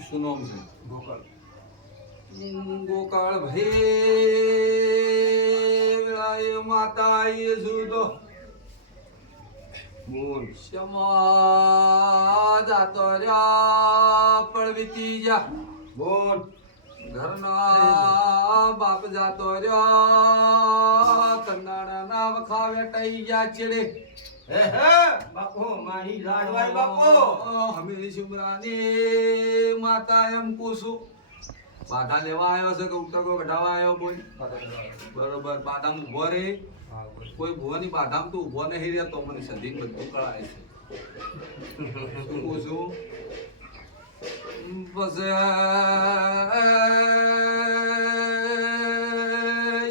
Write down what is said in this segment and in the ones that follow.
શું નામ છે ગોપાલ ગોકાળ ભાઈ માતા છું તો બોલ ક્ષમા જાતો રહ્યા પડવીતી જા બોલ ઘરના બાપ જાતો રહ્યા કન્નાડાના વખા ટઈ ગયા ચેડે બાપુ, મારી લાડવાઈ બાપુ. હમી શુભરાની માતા એમ પૂછું. બાધા લેવા આવ્યો છે કે ઉતકો કઢાવા આવ્યો બોલ બરોબર, બાધામ ઊભો રે. કોઈ ભુવાની બાધામ તો ઊભો નહીં રહેતો, મને સધી બધું કળાય છે. પૂછું? બસ,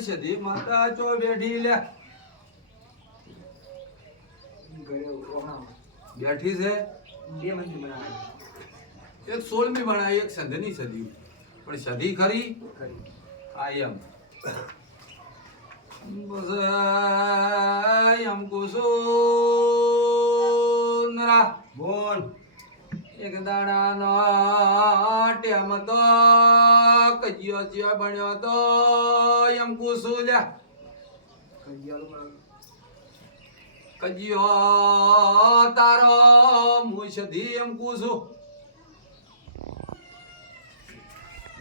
સધી માતા ચો બેઠી લે. બેઠી છે. બે મંદિર બનાવ્યા એક સોળમી બનાવી એક સદની સદી. પણ સદી ખરી? આયમ આ એમ. બસ એમ કુસુનરા બોલ. એક દાડાનો ટેમ તો કજિયો જ્યો બન્યો તો એમ કુસુ લ્યા કજિયો તારો મુસધી એમ કુસુ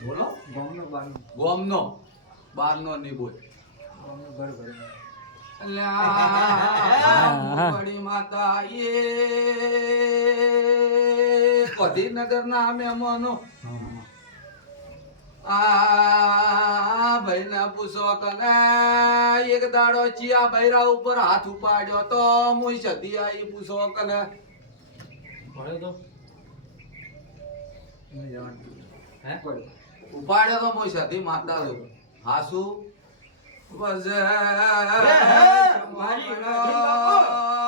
બોલો? ગામનો બાનું ગોમનો. બારનો ની બોલ. ગામનો ઘર ઘર. બડી માતા એ ગાંધીનગર ના મહેમાનો આ ભાઈને પૂછો કને એક દાડો ચિયા બૈરા ઉપર હાથ ઉપાડ્યો તો મુઈ સધી આઈ પૂછો કને તો? હે? ઉપાડ્યો તો મુઈ સધી માતા હાસુ? બસ મારી ગાંઠી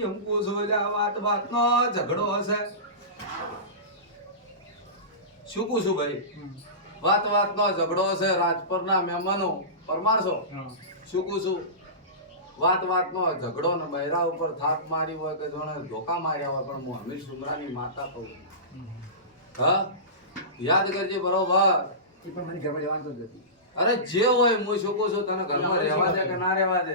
એ એમ પૂછો વાત વાત નો ઝઘડો હશે. શું પૂછું ભાઈ? વાત વાત નો ઝઘડો હશે રાજપરના મહેમાનો. પરમારશો શું પૂછું? વાત વાત નો ઝઘડો ને બૈરા ઉપર થાપ મારી હોય કે જોણે ધોકા માર્યા હોય પણ હું હમીર સુમરાની માતા કહું. હા? યાદ કરજે બરોબર. એ પણ મને ઘરમાં જવાનું જ નથી. અરે જે હોય હું શું કહું છું તને ઘરમાં રહેવા દે કે ના રહેવા દે?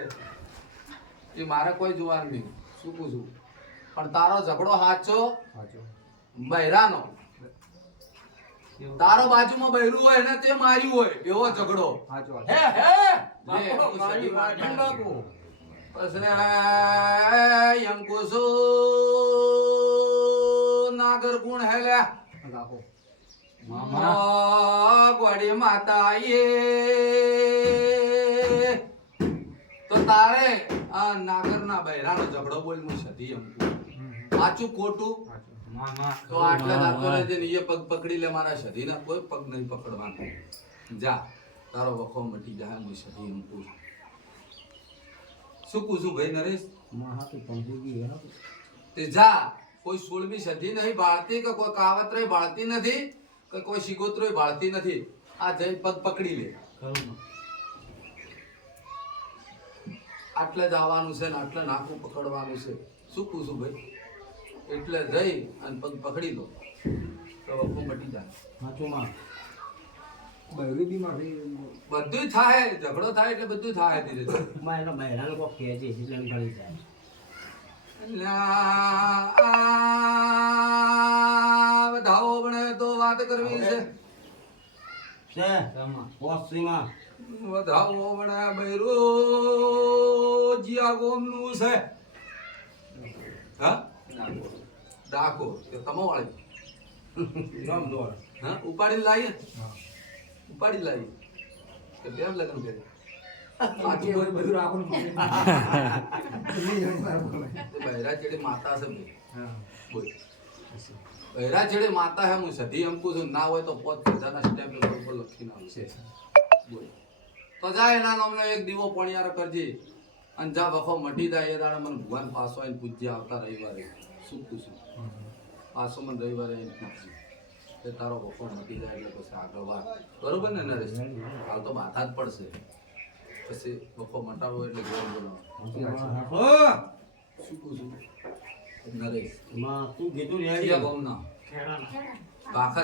એ મારે કોઈ જોવાનું નહીં. શું છું પણ તારો ઝઘડો સાચો? બૈરાનો. તારો બાજુમાં બૈરું હોય ને તે માર્યું હોય એવો ઝઘડો. હે હે? કહું નાગર ગુણ હેલ્યા. બાપુ. ગોડી માતા એ તો તારે આ નાગરના બૈરાનો ઝઘડો બોલ હું સધી એમ સાચું ખોટું? તો આટલા દાંતો રહેજે ને એ પગ પકડી લે મારા સધી કોઈ પગ નહીં પકડવાનો. જા તારો વખો મટી જાય હું સધી એમ કહું શું કહું છું ભાઈ નરેશ? તે જા કોઈ સોળમી સધી નહીં બાળતી કે કોઈ કાવતરે બાળતી નથી કે કોઈ શિકોતરો બાળતી નથી. આ જઈ પગ પકડી લે. આટલે જ આવવાનું છે ને આટલે નાકું પકડવાનું છે શું પૂછું ભાઈ એટલે જઈ અને પગ પકડી લો તો વખો મટી જાય બીમાર થઈ બધું થાય ઝઘડો થાય એટલે બધું થાય ધીરે ધીરે અલ્યા, વધાવો પણ તો વાત કરવી છે વધાવો બને બૈરો જીયા ગોમનું છે. હા? ડાકો કે તમો વાળી હા ઉપાડી લાવી ઉપાડી લાવી કે બેમ લગ્ન કરે હવે બધું રાખો ને નહીં જવાનું મારે બોલાય. તે બહેરા ચેડે માતા છે. બોલ. બહેરા જેડે માતા હે હું સધી અંકુ છું. ના હોય તો પોત પોતાના સ્ટેમ્પ ઉપર લખીને આવશે તો જા એના નામનો એક દીવો પણિયાર કરજે. અને જા વખો મટી જાય એ દાડે મને ભગવાન પાસો આવીને પૂજ્ય આવતા રવિવારે. શું પૂછું? પાસો મને રવિવારે આવીને પૂજ્ય. તે તારો વખો મટી જાય એટલે પછી આગળ વાત. બરોબર ને નરેશ? હાલ તો માથા જ પડશે. પછી વખો મટાવો એટલે ગોળ બોલાવો શું કહું છું નરેશ. માં તું કીધું ગામના? કાખર